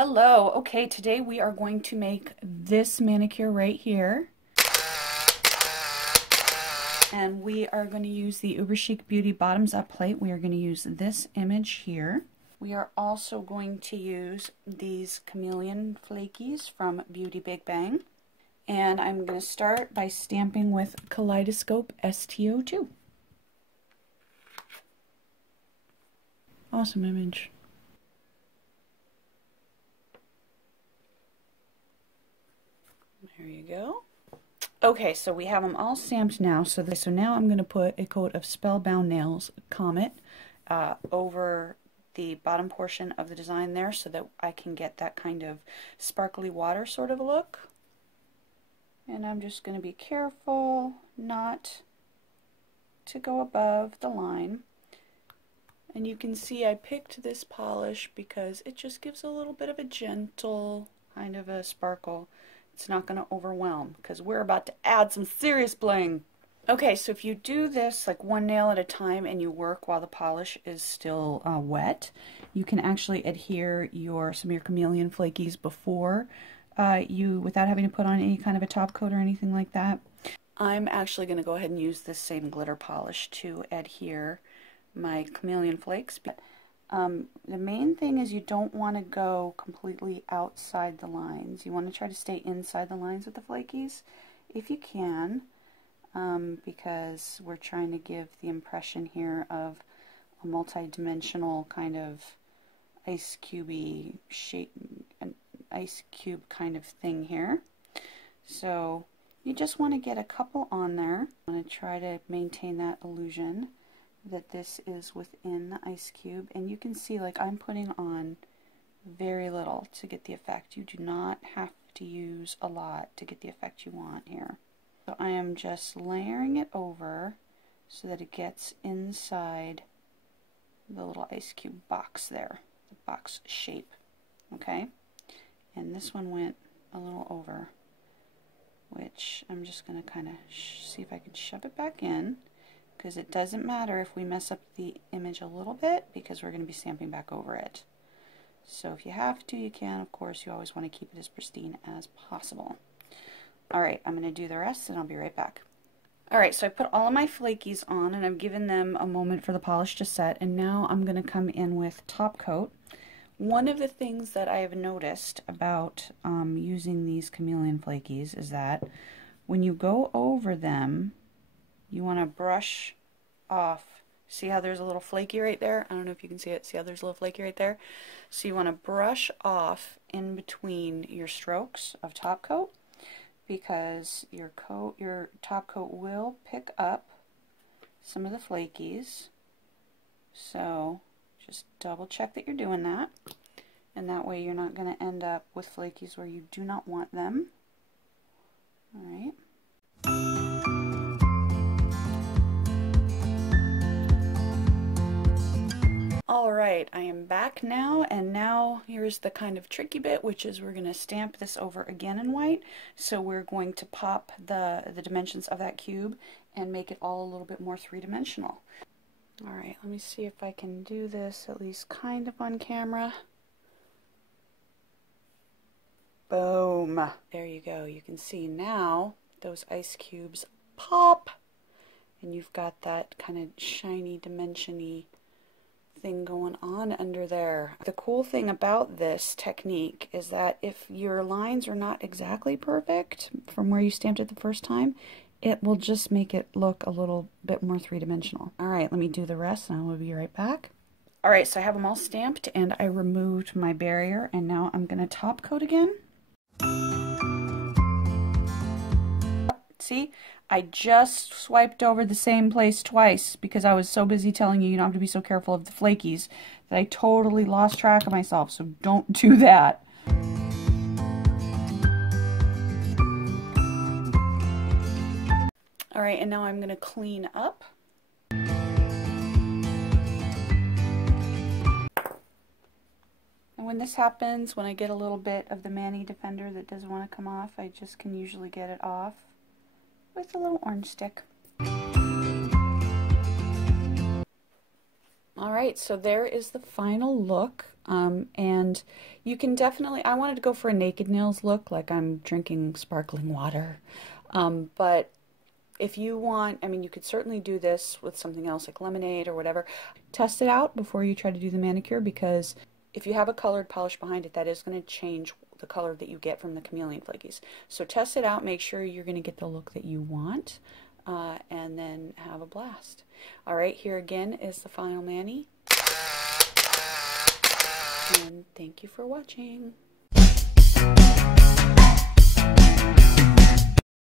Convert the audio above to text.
Hello. Okay, today we are going to make this manicure right here. And we are going to use the UberChic Beauty bottoms up plate. We are going to use this image here. We are also going to use these chameleon flakies from Beauty Big Bang. And I'm going to start by stamping with Kaleidoscope STO2. Awesome image. There you go. Okay, so we have them all stamped now. So now I'm going to put a coat of Spellbound Nails Comet over the bottom portion of the design there so that I can get that kind of sparkly water sort of look. And I'm just going to be careful not to go above the line. And you can see I picked this polish because it just gives a little bit of a gentle kind of a sparkle. It's not going to overwhelm because we're about to add some serious bling. Okay, so if you do this like one nail at a time and you work while the polish is still wet, you can actually adhere some of your chameleon flakies before without having to put on any kind of a top coat or anything like that. I'm actually going to go ahead and use this same glitter polish to adhere my chameleon flakes. The main thing is you don't want to go completely outside the lines. You want to try to stay inside the lines with the flakies if you can, because we're trying to give the impression here of a multi-dimensional kind of ice cubey shape, an ice cube kind of thing here. So you just want to get a couple on there. I want to try to maintain that illusion that this is within the ice cube, and you can see like I'm putting on very little to get the effect. You do not have to use a lot to get the effect you want here. So I am just layering it over so that it gets inside the little ice cube box there, the box shape. Okay, and this one went a little over, which I'm just going to kind of see if I can shove it back in, because it doesn't matter if we mess up the image a little bit because we're going to be stamping back over it. So if you have to, you can. Of course, you always want to keep it as pristine as possible. Alright, I'm going to do the rest and I'll be right back. Alright, so I put all of my flakies on and I've given them a moment for the polish to set, and now I'm going to come in with top coat. One of the things that I have noticed about using these chameleon flakies is that when you go over them, you want to brush off. See how there's a little flaky right there? I don't know if you can see it. See how there's a little flaky right there? So you want to brush off in between your strokes of top coat, because your top coat will pick up some of the flakies. So just double check that you're doing that, and that way you're not going to end up with flakies where you do not want them. Alright. Alright, I am back now, and now here's the kind of tricky bit, which is we're going to stamp this over again in white. So we're going to pop the dimensions of that cube and make it all a little bit more three-dimensional. Alright, let me see if I can do this at least kind of on camera. Boom! There you go. You can see now those ice cubes pop, and you've got that kind of shiny, dimension-y thing going on under there. The cool thing about this technique is that if your lines are not exactly perfect from where you stamped it the first time, it will just make it look a little bit more three-dimensional. Alright, let me do the rest and I will be right back. Alright, so I have them all stamped and I removed my barrier, and now I'm going to top coat again. See? I just swiped over the same place twice because I was so busy telling you don't have to be so careful of the flakies that I totally lost track of myself, so don't do that. Alright, and now I'm going to clean up. And when this happens, when I get a little bit of the Mani Defender that doesn't want to come off, I just can usually get it off with a little orange stick. All right, so there is the final look. And you can definitely, I wanted to go for a naked nails look, like I'm drinking sparkling water. But if you want, I mean, you could certainly do this with something else like lemonade or whatever. Test it out before you try to do the manicure, because if you have a colored polish behind it, that is going to change the color that you get from the chameleon flakies. So test it out, make sure you're going to get the look that you want, and then have a blast. All right, here again is the final mani. And thank you for watching.